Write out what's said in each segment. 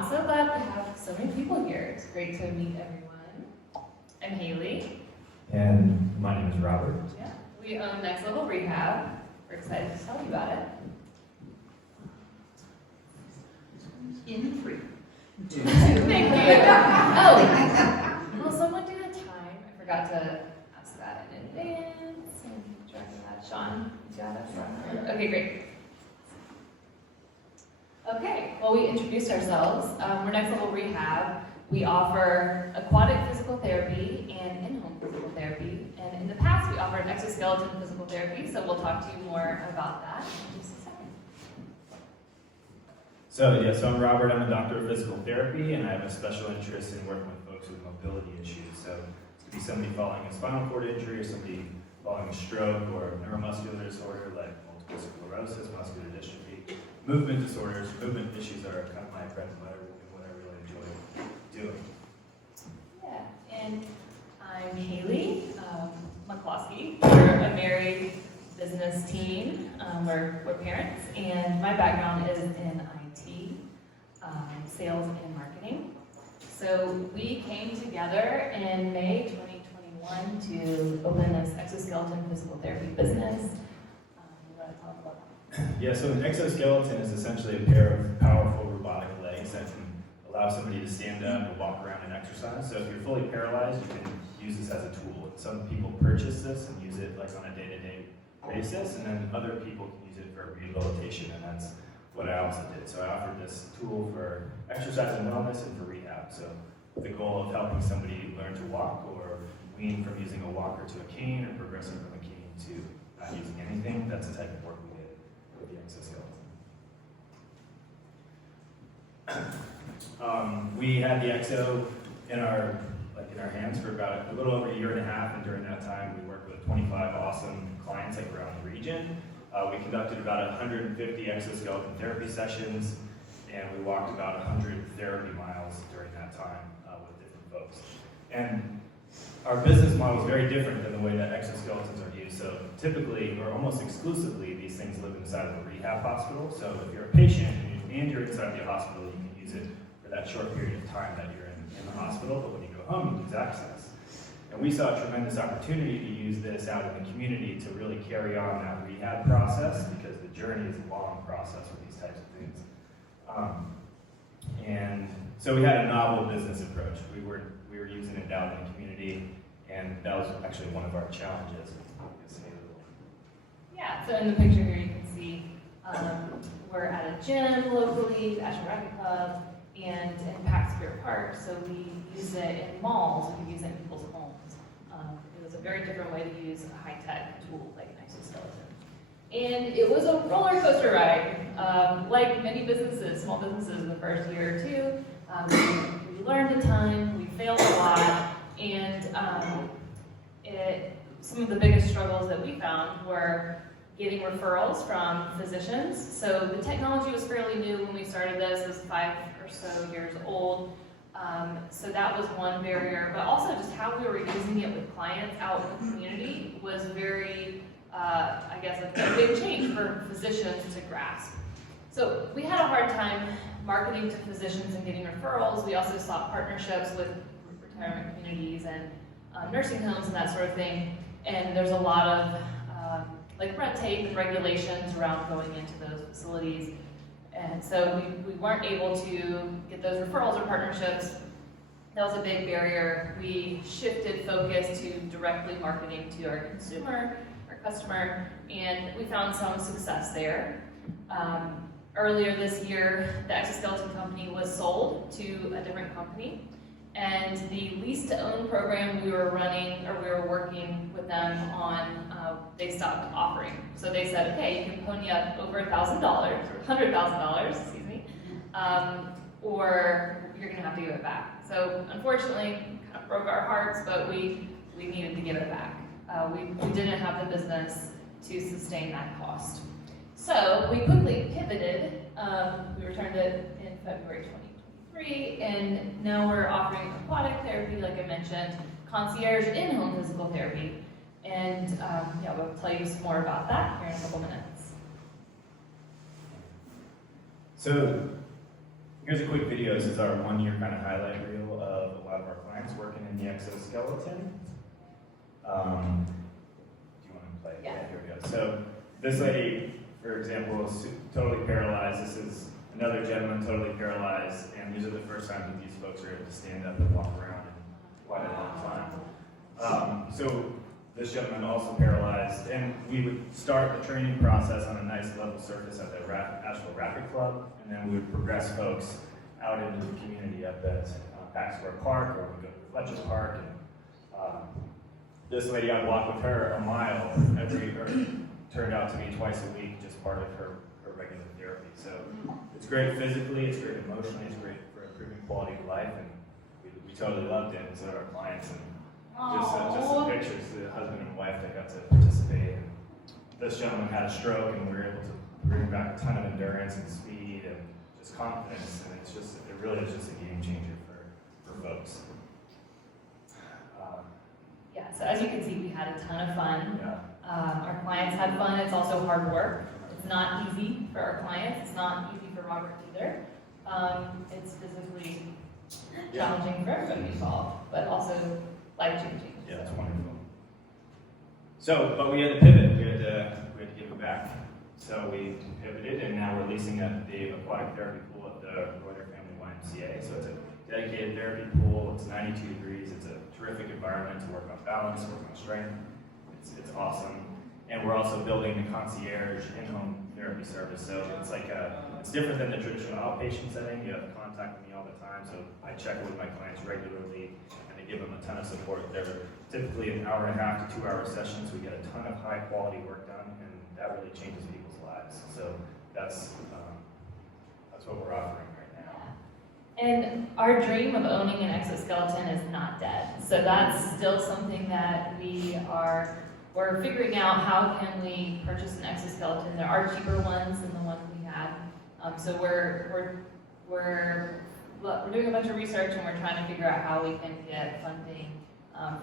I'm so glad to have so many people here. It's great to meet everyone. I'm Haley. And my name is Robert. Yeah. We own Level Rehab. We're excited to tell you about it. In 3, 2, thank you. Oh, will someone do the time? I forgot to ask that in advance. And keep track of that. Sean, you got it? Okay, great. Okay, well, we introduced ourselves. We're Level Rehab. We offer aquatic physical therapy and in-home physical therapy. And in the past, we offered exoskeleton physical therapy, so we'll talk to you more about that in just a second. So I'm Robert. I'm a doctor of physical therapy, and I have a special interest in working with folks with mobility issues. So it could be somebody following a spinal cord injury, or somebody following a stroke, or neuromuscular disorder like multiple sclerosis, muscular dystrophy. Movement disorders, movement issues are kind of my bread and butter and what I really enjoy doing. Yeah, and I'm Haley McCloskey. We're a married business team. We're parents, and my background is in IT, sales and marketing. So we came together in May 2021 to open this exoskeleton physical therapy business. You want to talk about that? Yeah, so an exoskeleton is essentially a pair of powerful robotic legs that can allow somebody to stand up and walk around and exercise. So if you're fully paralyzed, you can use this as a tool. Some people purchase this and use it like on a day-to-day basis, and then other people can use it for rehabilitation, and that's what I also did. So I offered this tool for exercise and wellness and for rehab. So the goal of helping somebody learn to walk or wean from using a walker to a cane or progressing from a cane to not using anything, that's the type of work we did with the exoskeleton. We had the exo in our hands for about a little over a year and a half, and during that time we worked with 25 awesome clients around the region. We conducted about 150 exoskeleton therapy sessions, and we walked about 100 therapy miles during that time with different folks. And our business model is very different than the way that exoskeletons are used. So typically, or almost exclusively, these things live inside of a rehab hospital. So if you're a patient and you're inside the hospital, you can use it for that short period of time that you're in the hospital, but when you go home, you use access. And we saw a tremendous opportunity to use this out in the community to really carry on that rehab process, because the journey is a long process with these types of things. And so we had a novel business approach. We were using it out in the community, and that was actually one of our challenges. Yeah, so in the picture here you can see we're at a gym locally, the Asheville Rugby Club, and in Pack Spirit Park, so we use it in malls, we use it in people's homes. It was a very different way to use a high-tech tool like an exoskeleton. And it was a roller coaster ride. Like many businesses, small businesses in the first year or two, we learned a ton, we failed a lot, and some of the biggest struggles that we found were getting referrals from physicians. So the technology was fairly new when we started this. It was 5 or so years old. So that was one barrier, but also just how we were using it with clients out in the community was very, I guess, a big change for physicians to grasp. So we had a hard time marketing to physicians and getting referrals. We also sought partnerships with retirement communities and nursing homes and that sort of thing. And there's a lot of like red tape and regulations around going into those facilities. And so we weren't able to get those referrals or partnerships. That was a big barrier. We shifted focus to directly marketing to our consumer, our customer, and we found some success there. Earlier this year, the exoskeleton company was sold to a different company, and the lease-to-own program we were running, or we were working with them on, they stopped offering. So they said, okay, you can pony up over $1,000, or $100,000, excuse me, or you're gonna have to give it back. So unfortunately, it kind of broke our hearts, but we needed to give it back. We didn't have the business to sustain that cost. So we quickly pivoted. We returned it in February 2023, and now we're offering aquatic therapy, like I mentioned, concierge in-home physical therapy. And yeah, we'll tell you some more about that here in a couple minutes. So Here's a quick video. This is our 1 year kind of highlight reel of a lot of our clients working in the exoskeleton. Do you want to play? Yeah. Here we go. So this lady, for example, is totally paralyzed. This is another gentleman totally paralyzed, and these are the first times that these folks are able to stand up and walk around in quite a long time. So this gentleman also paralyzed, and we would start the training process on a nice level surface at the Asheville Rapid Club, and then we would progress folks out into the community up at Pack Square Park, or we go to Fletcher's Park. And this lady, I'd walk with her a mile turned out to be twice a week, just part of her regular therapy. So it's great physically, it's great emotionally, it's great for improving quality of life, and we totally loved it, and so did our clients. And just some pictures, the husband and wife that got to participate. And this gentleman had a stroke, and we were able to bring back a ton of endurance and speed and just confidence. And it really is just a game changer for folks. Yeah, so as you can see, we had a ton of fun. Yeah. Our clients had fun. It's also hard work. It's not easy for our clients. It's not easy for Robert either. It's physically challenging for everybody involved, but also life-changing. Yeah, it's wonderful. So, but we had to pivot. We had to give it back. So we pivoted, and now we're leasing the aquatic therapy pool at the Royer Family YMCA. So it's a dedicated therapy pool. It's 92 degrees. It's a terrific environment to work on balance, work on strength. It's awesome. And we're also building the concierge in-home therapy service. So it's like it's different than the traditional outpatient setting. You have contact with me all the time. So I check with my clients regularly, and I give them a ton of support. They're typically an hour and a half to 2 hour sessions. We get a ton of high quality work done, and that really changes people's lives. So that's what we're offering right now. And our dream of owning an exoskeleton is not dead. So that's still something that we're figuring out. How can we purchase an exoskeleton? There are cheaper ones than the one we had. So we're doing a bunch of research, and we're trying to figure out how we can get funding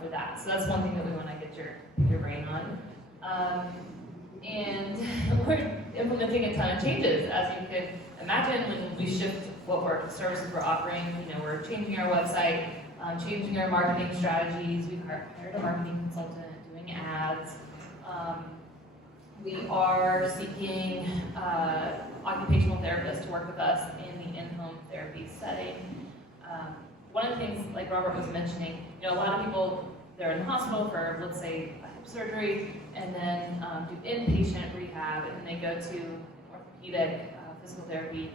for that. So that's one thing that we want to get your brain on. And we're implementing a ton of changes. As you could imagine, when we shift what services we're offering, we're changing our website, changing our marketing strategies. We've hired a marketing consultant, doing ads. We are seeking occupational therapists to work with us in the in-home therapy setting. One of the things, like Robert was mentioning, a lot of people, they're in the hospital for, let's say, a hip surgery, and then do inpatient rehab, and they go to orthopedic physical therapy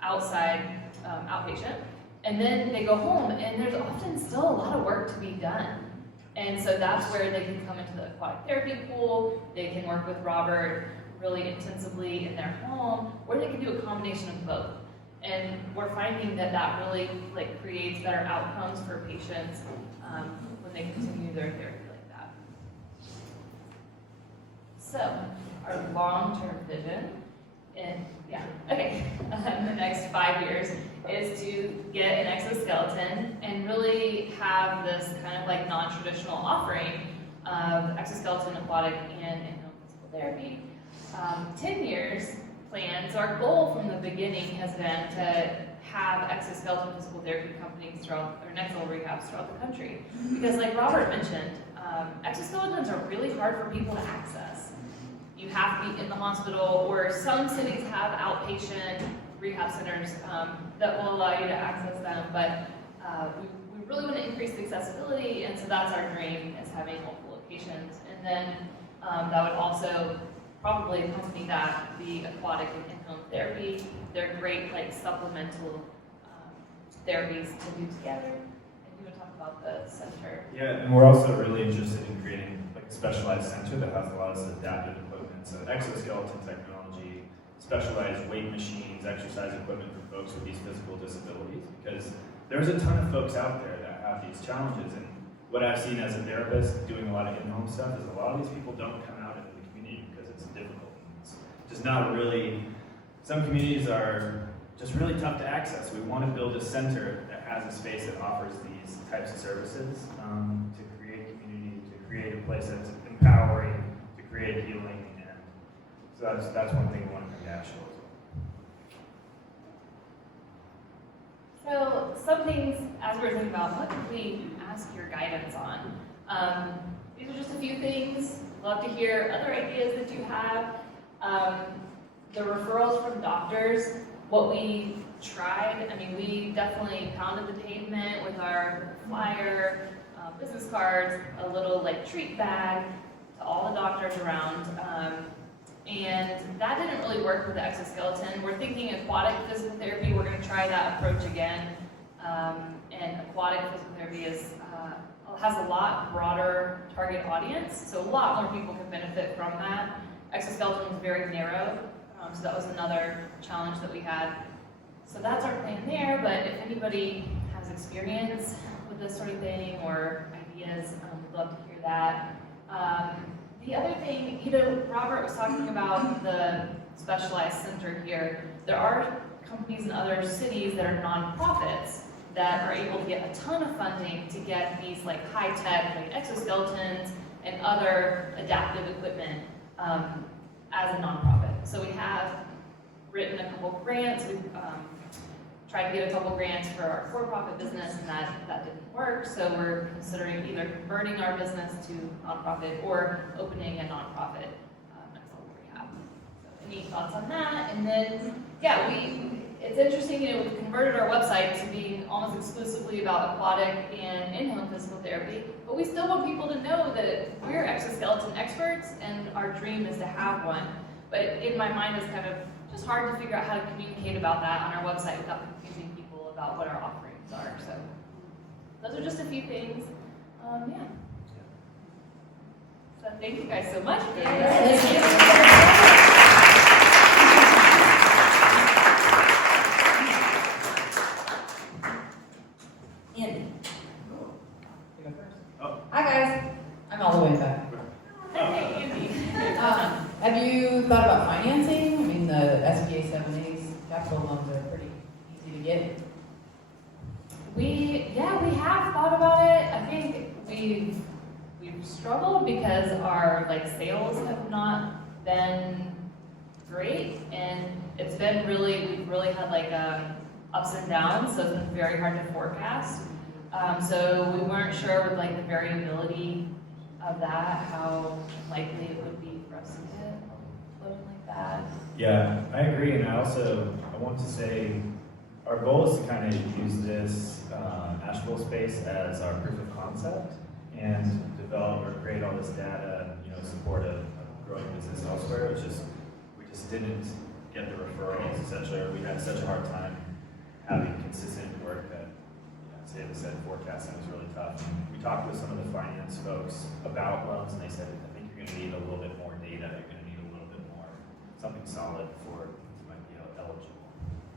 outside, outpatient, and then they go home, and there's often still a lot of work to be done. And so that's where they can come into the aquatic therapy pool. They can work with Robert really intensively in their home, or they can do a combination of both. And we're finding that really creates better outcomes for patients when they continue their therapy like that. So our long-term vision in the next 5 years is to get an exoskeleton and really have this kind of non-traditional offering of exoskeleton, aquatic, and in-home physical therapy. 10 years plan. So our goal from the beginning has been to have exoskeleton physical therapy companies throughout, or next level rehabs throughout the country. Because like Robert mentioned, exoskeletons are really hard for people to access. You have to be in the hospital, or some cities have outpatient rehab centers that will allow you to access them, but we really want to increase the accessibility, and so that's our dream, is having multiple locations. And then that would also probably accompany that the aquatic and in-home therapy. They're great supplemental therapies to do together. And you want to talk about the center? Yeah, and we're also really interested in creating a specialized center that has a lot of adaptive equipment, so exoskeleton technology, specialized weight machines, exercise equipment for folks with these physical disabilities, because there's a ton of folks out there that have these challenges. And what I've seen as a therapist doing a lot of in-home stuff is a lot of these people don't come out into the community because it's difficult. It's just not really, some communities are just really tough to access. We want to build a center that has a space that offers these types of services to create community, to create a place that's empowering, to create healing. And so that's one thing we want to bring to Asheville as well. some things, as we're thinking about, what could we ask your guidance on? These are just a few things. Love to hear other ideas that you have. The referrals from doctors, what we tried, I mean, we definitely pounded the pavement with our flyer, business cards, a little like treat bag to all the doctors around. And that didn't really work with the exoskeleton. We're thinking aquatic physical therapy, we're gonna try that approach again. And aquatic physical therapy has a lot broader target audience, so a lot more people can benefit from that. Exoskeleton was very narrow, so that was another challenge that we had. So that's our plan there, but if anybody has experience with this sort of thing or ideas, we'd love to hear that. The other thing, Robert was talking about the specialized center here. There are companies in other cities that are nonprofits that are able to get a ton of funding to get these like high-tech like exoskeletons and other adaptive equipment as a nonprofit. So we have written a couple grants. We've tried to get a couple grants for our for-profit business, and that didn't work. So we're considering either converting our business to nonprofit or opening a nonprofit next Level Rehab. So any thoughts on that? And then, yeah, it's interesting, we've converted our website to being almost exclusively about aquatic and in-home physical therapy, but we still want people to know that we're exoskeleton experts and our dream is to have one. But in my mind, it's kind of just hard to figure out how to communicate about that on our website without confusing people about what our offerings are. So those are just a few things. Yeah. So thank you guys so much. Andy. Oh. Hi guys. I'm all the way back. Hey, Andy. Have you thought about financing? I mean, the SBA 7A's capital loans are pretty easy to get. We have thought about it. I think we've struggled because our sales have not been great, and we've really had ups and downs, so it's been very hard to forecast. So we weren't sure with the variability of that, how likely it would be for us to get a loan like that. Yeah, I agree, and I want to say our goal is to kind of use this Asheville space as our proof of concept and develop or create all this data, support a growing business elsewhere. We just didn't get the referrals, essentially, or we had such a hard time having consistent work that, as David said, forecasting was really tough. We talked with some of the finance folks about loans, and they said, I think you're going to need a little bit more data. You're going to need a little bit more, something solid before you might be eligible.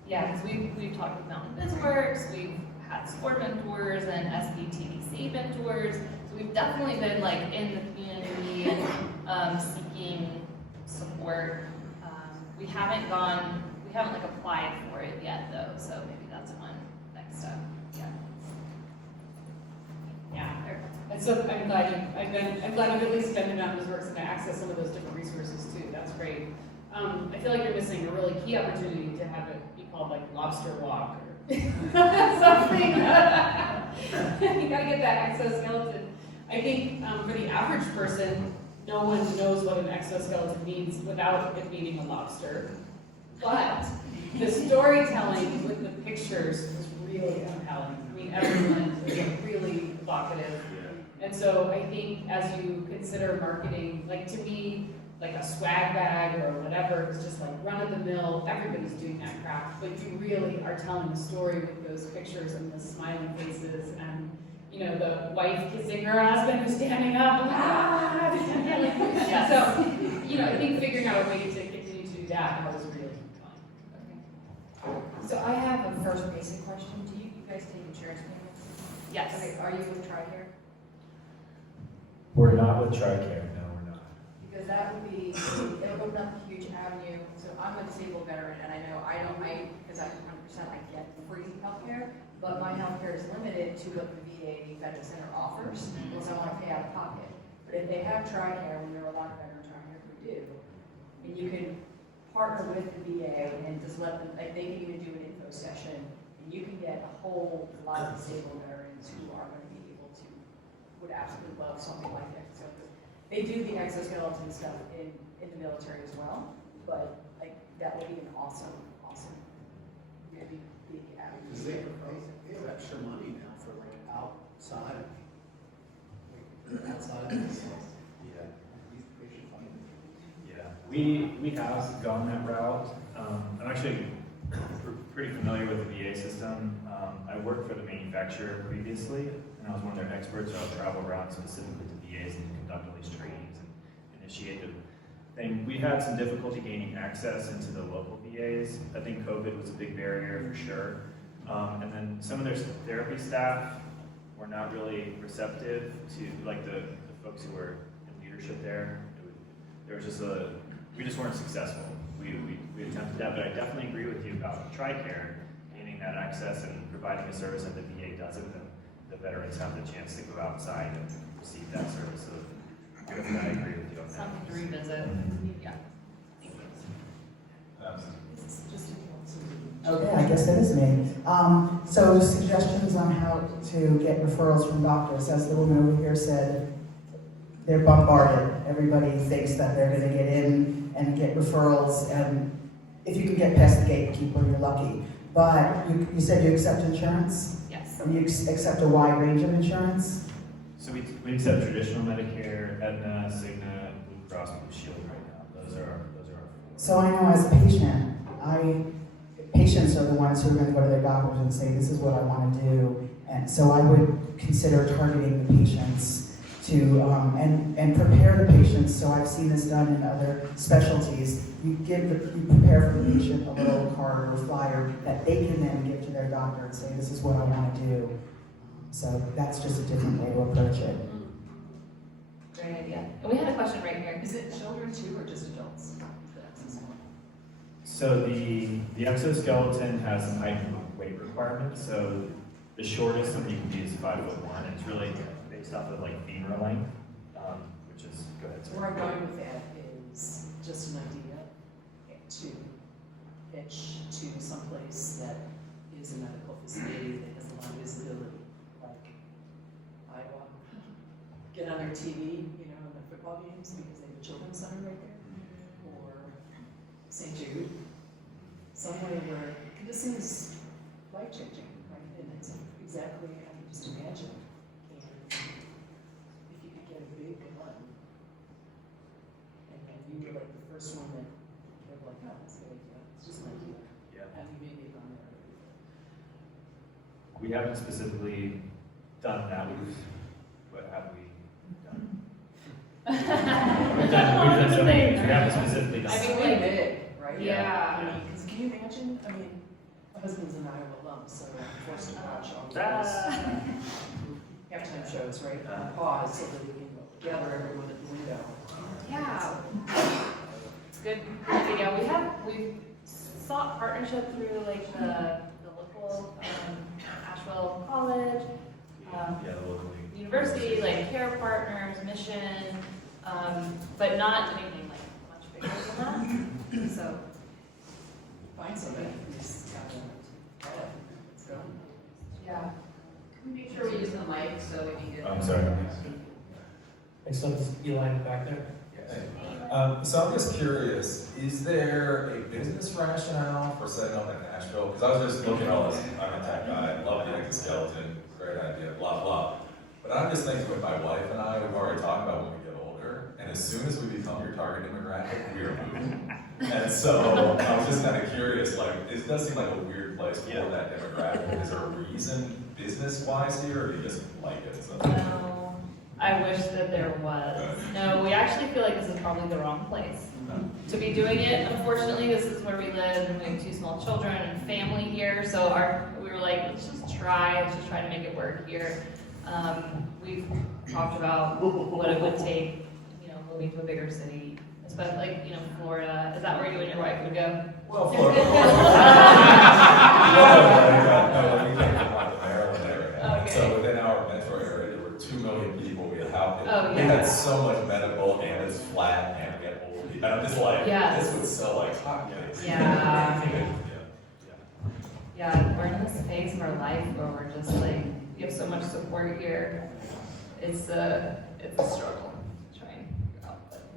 Yeah, because we've talked with Mountain BizWorks, we've had sport mentors and SBTDC mentors, so we've definitely been in the community and seeking support. We haven't applied for it yet though, so maybe that's one next step. Yeah, and so I'm glad you've at least done Mountain BizWorks and access some of those different resources too. That's great. I feel like you're missing a really key opportunity to have it be called Lobster Walk or something. You gotta get that exoskeleton. I think for the average person, no one knows what an exoskeleton means without it meaning a lobster. But the storytelling with the pictures was really compelling. I mean, everyone was really evocative. And so I think as you consider marketing, to me, a swag bag or whatever, it's just run-of-the-mill, everybody's doing that craft, but you really are telling a story with those pictures and the smiling faces and, the wife kissing her husband who's standing up. Ah! Yes. So, I think figuring out a way to continue to do that was really fun. So I have a first basic question. Do you guys take insurance payments? Yes. Okay, are you with TRICARE? We're not with TRICARE, no, we're not. Because that would be, it'll open up a huge avenue. So I'm a disabled veteran, and I know because I'm 100%, I get free healthcare, but my healthcare is limited to what the VA Veteran Center offers, unless I want to pay out of pocket. But if they have TRICARE, when there are a lot of veterans around here who do, and you can partner with the VA and just let them, they can even do an info session, and you can get get a whole lot of disabled veterans who are going to be able to, would absolutely love something like exoskeleton. They do the exoskeleton stuff in the military as well, but like, that would be an awesome, really big avenue. Because they have extra money now for like outside of this. Yeah. They should fund it. Yeah, we have gone that route. I'm actually pretty familiar with the VA system. I worked for the manufacturer previously, and I was one of their experts, so I would travel around specifically to VAs and conduct all these trainings and initiate the thing. We had some difficulty gaining access into the local VAs. I think COVID was a big barrier for sure. And then some of their therapy staff were not really receptive to, like the folks who were in leadership there. There was just we just weren't successful. We attempted that, but I definitely agree with you about TRICARE, gaining that access and providing a service that the VA doesn't, and the veterans have the chance to go outside and receive that service. So I agree with you on that. Something to revisit. Yeah. Thank you. Okay, I guess it is me. So suggestions on how to get referrals from doctors. As the woman over here said, they're bombarded. Everybody thinks that they're going to get in and get referrals, and if you can get past the gatekeeper, you're lucky. But you said you accept insurance? Yes. And you accept a wide range of insurance? So we accept traditional Medicare, Aetna, Cigna, Blue Cross, Blue Shield right now. Those are our So I know as a patient, patients are the ones who are going to go to their doctors and say, this is what I want to do. And so I would consider targeting the patients to, and prepare the patients. So I've seen this done in other specialties. You prepare for the patient a little card or flyer that they can then give to their doctor and say, this is what I want to do. So that's just a different way to approach it. Great idea. And we had a question right here. Is it children too, or just adults? So the exoskeleton has some height and weight requirements. So the shortest somebody can be is 5'1", and it's really based off of like femur length, which is go ahead. Sorry. Where I'm going with that is just an idea to pitch to someplace that is a medical facility that has a lot of visibility, like Iowa. Get on their TV, in the football games because they have a children's center right there, or St. Jude. Somewhere where, this thing is life-changing, right? And it's exactly, I can just imagine. And if you could get a big one, and then you were like the first one that they're like, oh, that's a good idea. It's just an idea. Yeah. And you made it on there. We haven't specifically done that. What have we done? We've done so many things. We haven't specifically done. I mean, that. we did it, right? Yeah. I mean, 'cause can you imagine? I mean, my husband's an Iowa alum, so I'm forced to watch all those halftime shows, right? Pause so that we can gather everyone at the window. Yeah. Good idea. We've sought partnership through like the local Asheville College, Yeah, the local league. university, like care partners, mission, but not anything like much bigger than that. So Find somebody who's got it. Let's go. yeah. Can we make sure we use the mic so we can get? I'm sorry. Next up is Eli in the back there. So I'm just curious, is there a business rationale for setting up in Asheville? Because I was just looking at all this, I'm a tech guy, I love the exoskeleton, great idea, blah, blah. But I'm just thinking with my wife and I, we've already talked about when we get older, and as soon as we become your target demographic, we are moving. And so I was just kind of curious, like, it does seem like a weird place for that demographic. Is there a reason business-wise here, or do you just like it? So. No, I wish that there was. No, we actually feel like this is probably the wrong place to be doing it. Unfortunately, this is where we live, and we have 2 small children and family here. So we were like, let's just try to make it work here. We've talked about what it would take, moving to a bigger city, especially like, Florida. Is that where you and your wife would go? Well, Florida. No, we came from the Maryland area. Okay. So within our metro area, there were 2 million people. We Oh, we yeah. had so much medical, and it's flat, and we had old people. And I'm just like, Yes. this would sell like hotcakes. Yeah. Yeah, we're in this phase of our life where we're just like, we have so much support here. It's a struggle to try and figure out, but.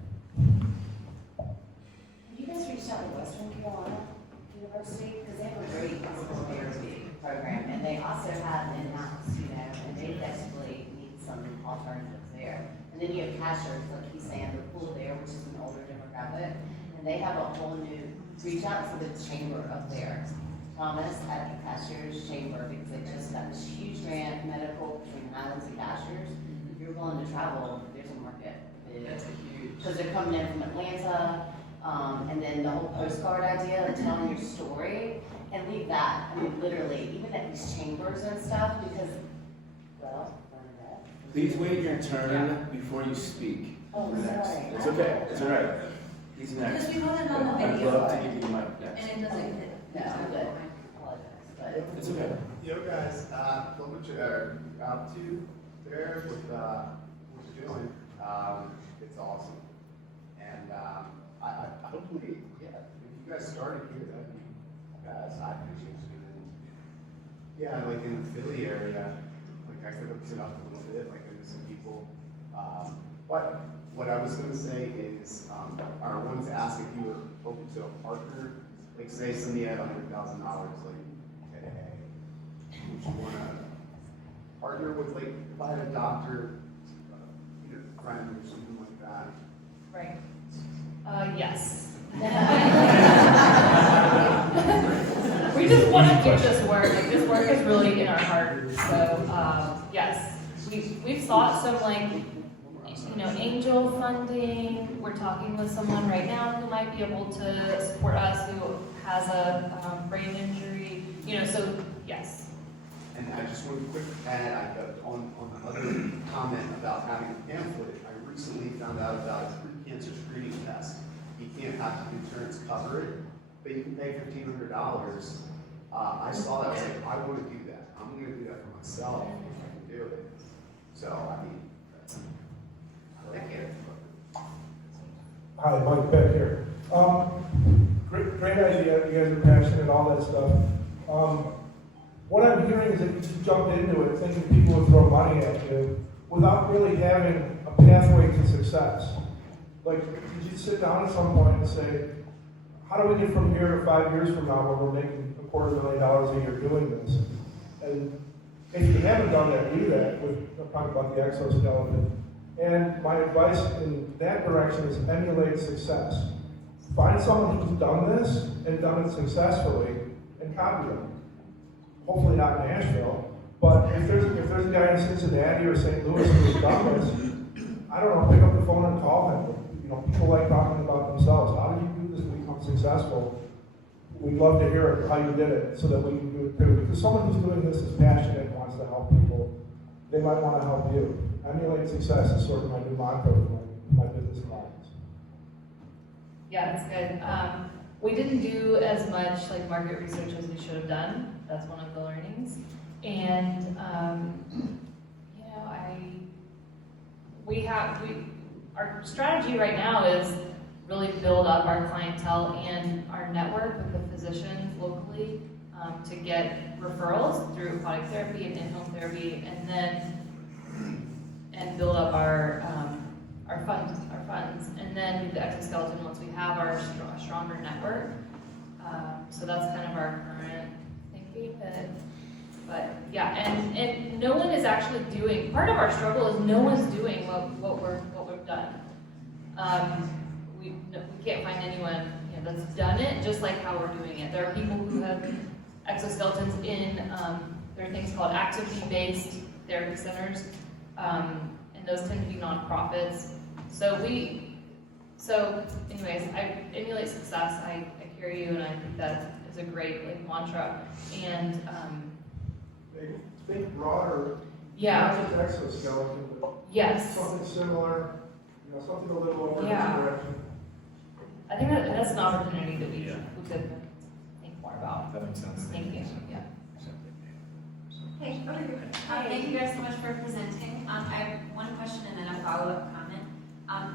Have you guys reached out to Western Carolina University? Because they have a great physical therapy program, and they also have in-house, and they desperately need some alternatives there. And then you have Cashers, like he's saying, the pool there, which is an older demographic, and they have a whole new, reach out to the chamber up there. Thomas at the Cashers Chamber, because they just got this huge grant, medical, between Highlands and Cashers. If you're willing to travel, there's a market. That's a huge. Because they're coming in from Atlanta, and then the whole postcard idea of telling your story, and leave that, I mean, literally, even at these chambers and stuff, because, well, Bernadette. Please wait your turn before you speak. Oh, You're next. sorry. It's okay, it's all right. He's next. Because we wasn't on the I'd video, love to give you the mic next. and it doesn't hit. No, I'm good. Apologize, but. It's okay. Yo guys, love what you're up to there with what you're doing. It's awesome. And I hopefully, yeah, if you guys started here, that'd be side pictures. And yeah, like in the Philly area, like I could hook it up a little bit, like I knew some people. But what I was gonna say is, I wanted to ask if you were open to a partner, like say somebody had $100,000, like, hey, would you wanna partner with, like, if I had a doctor, friend or something like that? Right. Yes. We just want to do this work. Like, this work is really in our heart. So, yes, we've sought some, like, angel funding. We're talking with someone right now who might be able to support us, who has a brain injury. So yes. And I just want to quick add, on the other comment about having a pamphlet, I recently found out about a pre-cancer screening test. You can't have the insurance cover it, but you can pay $1,500. I saw that, I was like, I want to do that. I'm going to do that for myself if I can do it. So, I mean, I like it. Hi, Mike Beck here. Great idea, you guys are passionate, all that stuff. What I'm hearing is that you just jumped into it thinking people would throw money at you without really having a pathway to success. Like, did you sit down at some point and say, how do we get from here to 5 years from now where we're making $250,000 a year doing this? And if you haven't done that, do that. We're talking about the exoskeleton. And my advice in that direction is emulate success. Find someone who's done this and done it successfully and copy them. Hopefully not in Asheville, but if there's a guy in Cincinnati or St. Louis who's done this, I don't know, pick up the phone and call him. People like talking about themselves. How did you do this to become successful? We'd love to hear how you did it so that we can do it too. Because someone who's doing this is passionate and wants to help people. They might want to help you. Emulate success is sort of my new mantra with my business clients. Yeah, that's good. We didn't do as much like market research as we should have done. That's one of the learnings. And our strategy right now is really build up our clientele and our network with the physicians locally to get referrals through aquatic therapy and in-home therapy, and build up our funds, and then do the exoskeleton once we have our stronger network. So that's kind of our current thinking. But yeah, and no one is actually doing. Part of our struggle is no one's doing what we've done. We can't find anyone that's done it just like how we're doing it. There are people who have exoskeletons in there are things called activity-based therapy centers, and those tend to be nonprofits. So anyways, I emulate success. I hear you, and I think that is a great mantra. And think broader. Yeah. Not just exoskeleton, but yes. something similar. Something a little over Yeah. this direction. I think that's an opportunity that we could think more about. That makes sense. Thank you. Yeah. Hey, over here. Thank you guys so much for presenting. I have one question and then a follow-up comment.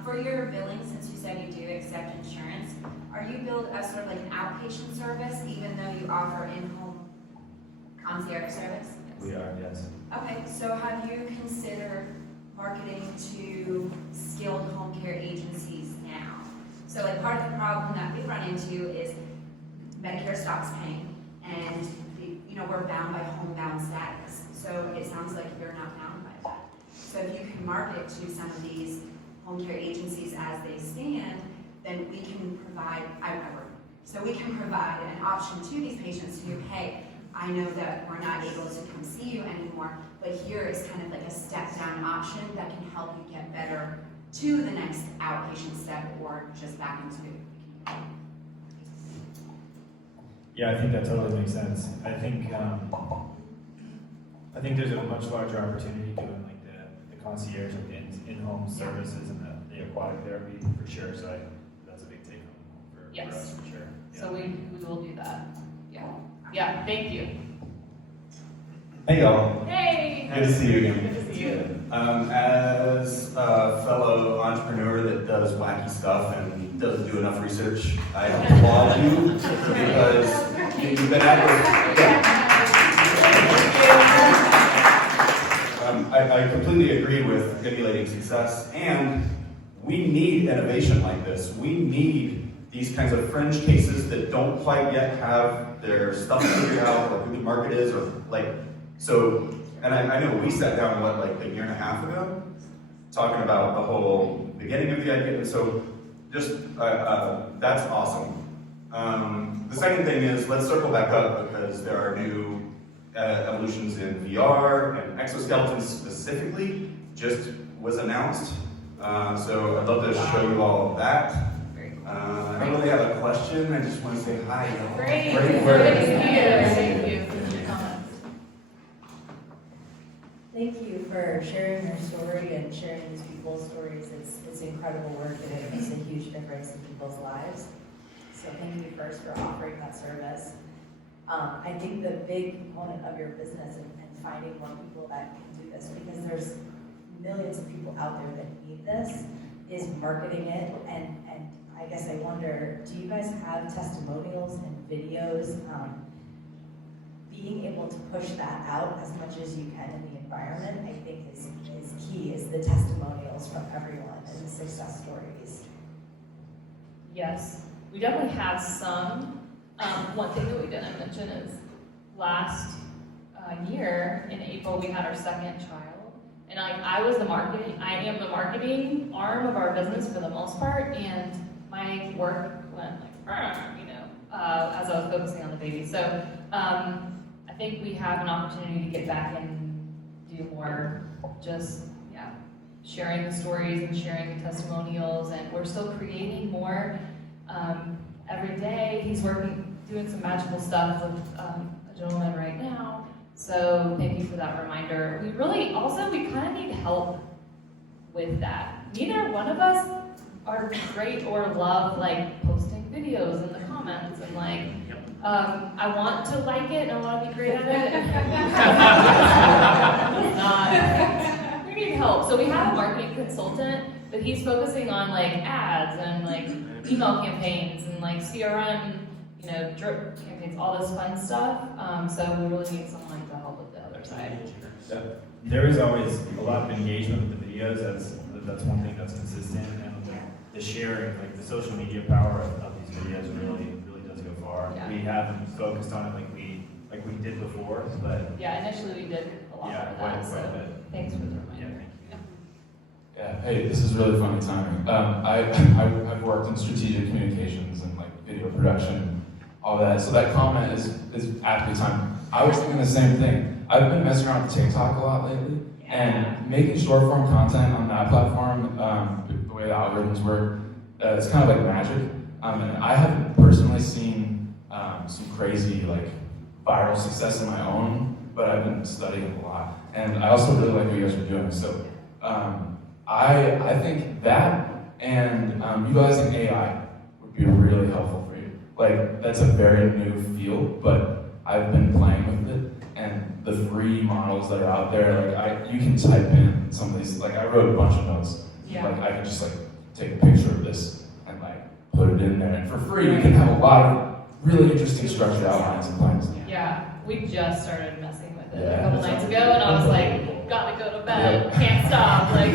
For your billing, since you said you do accept insurance, are you billed as sort of like an outpatient service, even though you offer in-home concierge service? We are, yes. Okay, so have you considered marketing to skilled home care agencies now? So like part of the problem that we run into is Medicare stops paying and we're bound by homebound status. So it sounds like you're not bound by that. So if you can market to some of these home care agencies as they stand, then we can provide, so we can provide an option to these patients who, hey, I know that we're not able to come see you anymore, but here is kind of like a step down option that can help you get better to the next outpatient step or just back into. Yeah, I think that totally makes sense. I think there's a much larger opportunity doing like the concierge and the in-home services and the aquatic therapy for sure. So that's a big take home for us for sure. Yeah. So we will do that. Yeah. Yeah, thank you. Hey y'all. Hey! Good to see you again. Good to see you. As a fellow entrepreneur that does wacky stuff and doesn't do enough research, I applaud you because you've been at this. I completely agree with emulating success, and we need innovation like this. We need these kinds of fringe cases that don't quite yet have their stuff figured out or who the market is or like, so, and I know we sat down, like a year and a half ago, talking about the whole beginning of the idea, and so just, that's awesome. The second thing is, let's circle back up because there are new evolutions in VR and exoskeletons specifically just was announced. So I'd love to show you all that. I don't really have a question, I just want to say hi. Great. Great work. Thank you. Thank you for sharing your story and sharing these people's stories. It's incredible work and it makes a huge difference in people's lives. So thank you first for offering that service. I think the big component of your business and finding more people that can do this, because there's millions of people out there that need this, is marketing it. And I guess I wonder, do you guys have testimonials and videos? Being able to push that out as much as you can in the environment, I think is key, is the testimonials from everyone and the success stories. Yes, we definitely have some. One thing that we didn't mention is last year in April we had our second child, and I am the marketing arm of our business for the most part, and my work went like, as I was focusing on the baby. So I think we have an opportunity to get back and do more, just sharing the stories and sharing the testimonials, and we're still creating more every day. He's doing some magical stuff with a gentleman right now. So thank you for that reminder. We kind of need help with that. Neither one of us are great or love like posting videos in the comments and like, I want to like it and I want to be great at it. We need help. So we have a marketing consultant, but he's focusing on like ads and like email campaigns and like CRM, drip campaigns, all this fun stuff. So we really need someone to help with the other side. There is always a lot of engagement with the videos. That's one thing that's consistent, and the sharing, like the social media power of these videos really does go far. Yeah. We haven't focused on it like we did before, but Initially we did a lot more of that. quite a bit. Thanks for the reminder. Thank you. Yeah, hey, this is really funny timing. I've worked in strategic communications and like video production, all that. So that comment is aptly timed. I was thinking the same thing. I've been messing around with TikTok a lot lately, and making short form content on that platform, the way the algorithms work, it's kind of like magic. And I haven't personally seen some crazy like viral success in my own, but I've been studying a lot, and I also really like what you guys are doing. So I think that and utilizing AI would be really helpful for you. Like that's a very new field, but I've been playing with it, and the free models that are out there, like you can type in some of these. Like I wrote a bunch of notes. Yeah. Like I can just like take a picture of this and like put it in there, and for free you can have a lot of really interesting structured outlines and plans. Yeah. We just started messing with it Yeah, a couple that's nights ago, and I was unbelievable. like, gotta go to bed, can't stop, like.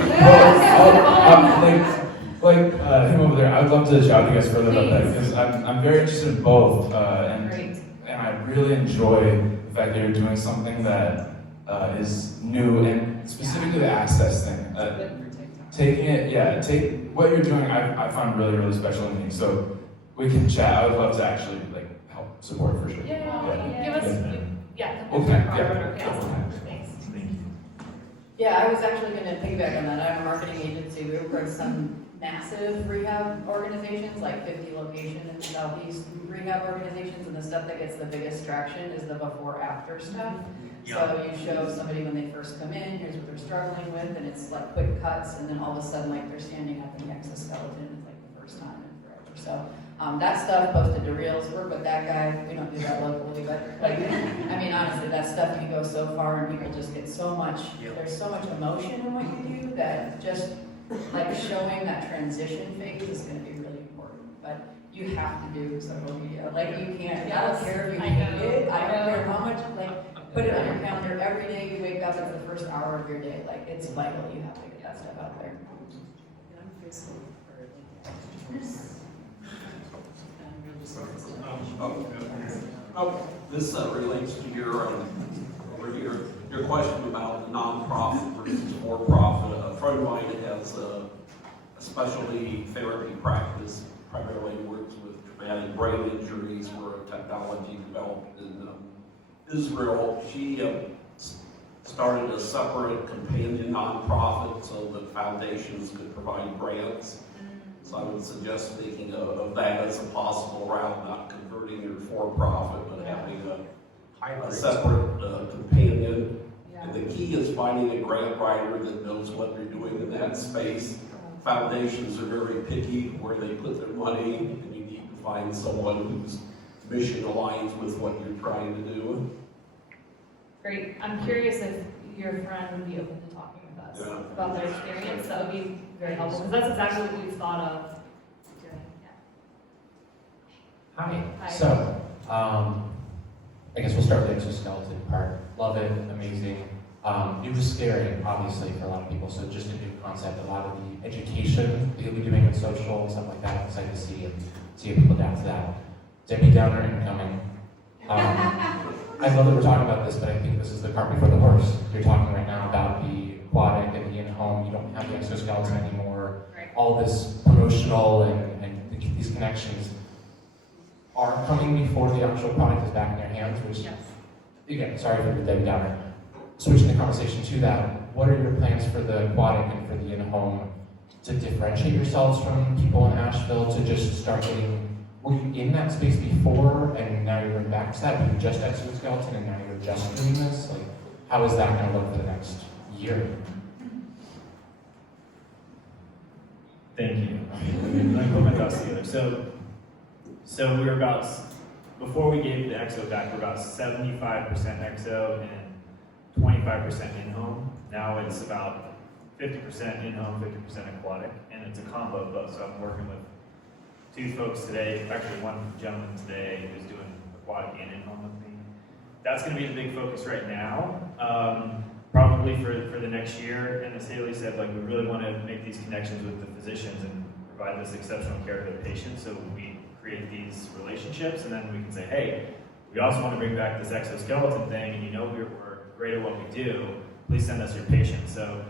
Him over there, I would love to chat with you guys further about that, Please. because I'm very interested in both, Great. and I really enjoy the fact that you're doing something that is new, and specifically the access thing. Taking it, take what you're doing, I find really, really special in me, so we can chat. I would love to actually help support for sure. Yeah, give us, yeah. Okay, Thanks. Thank you. Yeah, I was actually gonna piggyback on that. I have a marketing agency. We work with some massive rehab organizations, like 50 location in the Southeast rehab organizations, and the stuff that gets the biggest traction is the before-after stuff. So you show somebody when they first come in, here's what they're struggling with, and it's like quick cuts, and then all of a sudden, like, they're standing up in the exoskeleton, it's like the first time in forever. So that stuff posted to Reels, work with that guy. We don't do that locally, but like, I mean, honestly, that stuff can go so far, and people just get so much, there's so much emotion in what you do that just like showing that transition phase is gonna be really important. But you have to do social media. Like, you can't, I don't care if you hate it, I don't care how much, like, put it on your calendar every day you wake up, it's the first hour of your day. Like, it's vital, you have to get that stuff out there. This relates to your question about nonprofit versus for-profit. A friend of mine has a specialty therapy practice, primarily works with traumatic brain injuries, where technology developed in Israel. She started a separate companion nonprofit so that foundations could provide grants. So I would suggest thinking of that as a possible route, not converting your for-profit, but having a separate companion. And the key is finding a grant writer that knows what they're doing in that space. Foundations are very picky where they put their money, and you need to find someone whose mission aligns with what you're trying to do. Great. I'm curious if your friend would be open to talking with us about their experience. That would be very helpful, because that's exactly what we've thought of doing. Hi. Hi. So, I guess we'll start with the exoskeleton part. Love it, amazing. It was scary, obviously, for a lot of people, so just a new concept. A lot of the education that you'll be doing in social and stuff like that, I'm excited to see if people adapt to that. Debbie Downer incoming. I love that we're talking about this, but I think this is the cart before the horse. You're talking right now about the aquatic and the in-home. You don't have the exoskeleton anymore. Right. All this promotional and these connections are coming before the actual product is back in their hands, which, again, sorry for the Debbie Downer. Switching the conversation to that, what are your plans for the aquatic and for the in-home to differentiate yourselves from people in Asheville, to just start getting, were you in that space before and now you're going back to that? Were you just exoskeleton and now you're just doing this? Like, how is that going to look for the next year? Thank you. Let me put my thoughts together. So we were about, before we gave the EXO back, we're about 75% EXO and 25% in-home. Now it's about 50% in-home, 50% aquatic, and it's a combo of both. So I'm working with two folks today, actually one gentleman today who's doing aquatic and in-home with me. That's going to be the big focus right now. Probably for the next year, and as Haley said, like, we really want to make these connections with the physicians and provide this exceptional care to their patients, so we create these relationships, and then we can say, hey, we also want to bring back this exoskeleton thing, and you know we're great at what we do, please send us your patients. So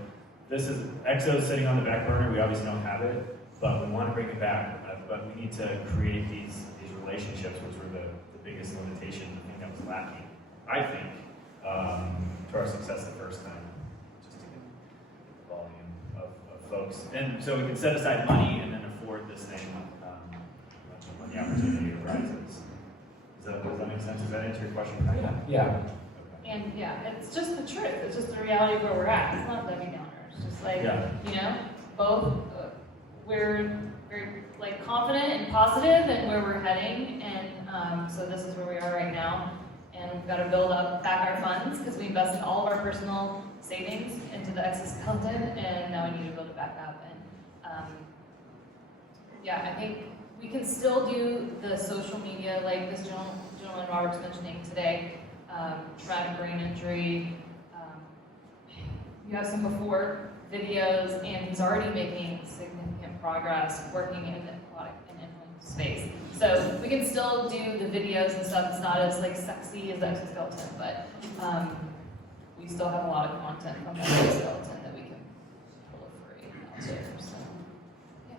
this is, EXO is sitting on the back burner, we obviously don't have it, but we want to bring it back, but we need to create these relationships, which were the biggest limitation, I think that was lacking, I think, to our success the first time, just to get the volume of folks. And so we can set aside money and then afford this thing when the opportunity arises. Does that make sense? Does that answer your question? Yeah. And it's just the truth. It's just the reality of where we're at. It's not Debbie Downer. It's just like, you know, both, we're very like confident and positive in where we're heading. And so this is where we are right now. And we've got to build up back our funds because we invested all of our personal savings into the exoskeleton, and now we need to build it back up. And I think we can still do the social media like this gentleman Robert's mentioning today. traumatic brain injury. You have some before videos, and he's already making significant progress working in the aquatic and in-home space. So we can still do the videos and stuff. It's not as like sexy as the exoskeleton, but we still have a lot of content from the exoskeleton that we can proliferate out there. So, yeah.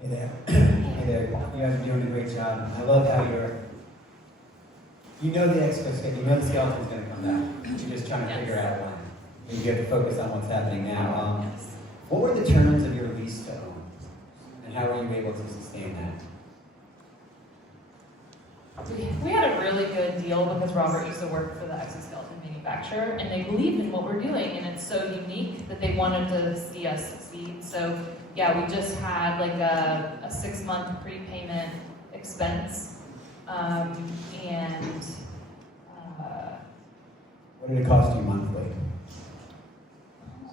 Hey there. Hey there. You guys are doing a great job. I love how you know the exoskeleton, you know the skeleton's going to come back. You're just trying to figure out when. You get to focus on what's happening now. What were the terms of your lease to own? And how were you able to sustain that? We had a really good deal because Robert used to work for the exoskeleton manufacturer, and they believed in what we're doing, and it's so unique that they wanted to see us succeed. So yeah, we just had like a 6-month prepayment expense, and What did it cost you monthly?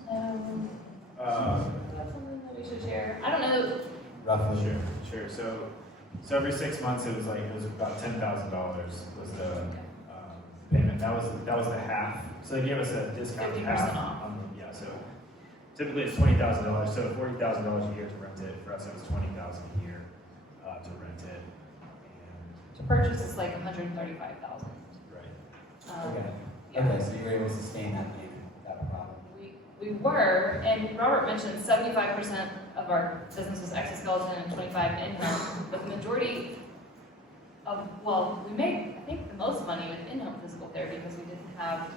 That's something that we should share. I don't know. Roughly. Sure. So every 6 months it was about $10,000 was the payment. That was the half. So they gave us a discount 50% half off. on the, yeah. So typically it's $20,000. So $40,000 a year to rent it. For us it was $20,000 a year to rent it. To purchase is like $135,000. Right. Okay. Yeah. Okay, so you were able to sustain that payment without a problem. We were, and Robert mentioned 75% of our business was exoskeleton and 25 in-home, but the majority of, we made, I think, the most money with in-home physical therapy because we didn't have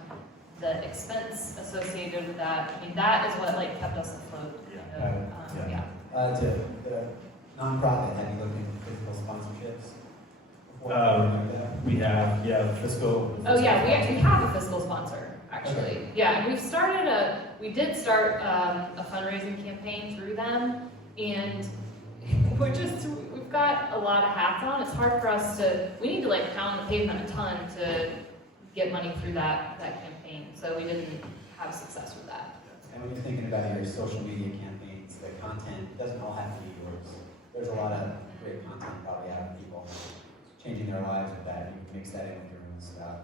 the expense associated with that. I mean, that is what like kept us afloat. To the nonprofit, have you looked into physical sponsorships? We have fiscal. Oh yeah, we actually have a fiscal sponsor, actually. Yeah, and we did start a fundraising campaign through them, and we've got a lot of hats on. It's hard for us we need to like pound the pavement a ton to get money through that campaign, so we didn't have success with that. And when you're thinking about your social media campaigns, the content doesn't all have to be yours. There's a lot of great content probably out of people changing their lives with that. You can mix that in with your own stuff.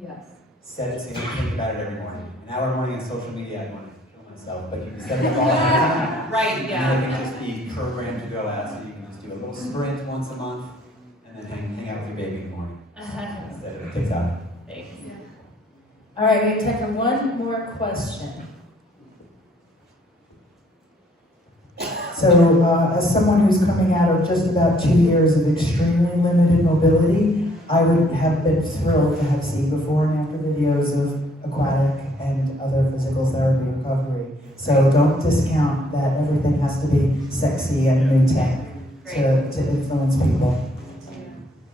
Yes. Set it so you can think about it every morning. An hour morning on social media, I want to kill myself, but you can set it up all the time. Right, yeah. And it can just be programmed to go out, so you can just do a little sprint once a month, and then hang out with your baby in the morning. Instead of TikTok. Thanks. All right, we have time for one more question. So, as someone who's coming out of just about 2 years of extremely limited mobility, I would have been thrilled to have seen before and after videos of Aquatic and other physical therapy recovery. So don't discount that everything has to be sexy and new tech to influence people.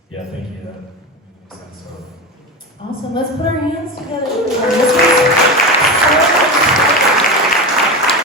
Yeah, thank you. That makes sense. Awesome. Let's put our hands together.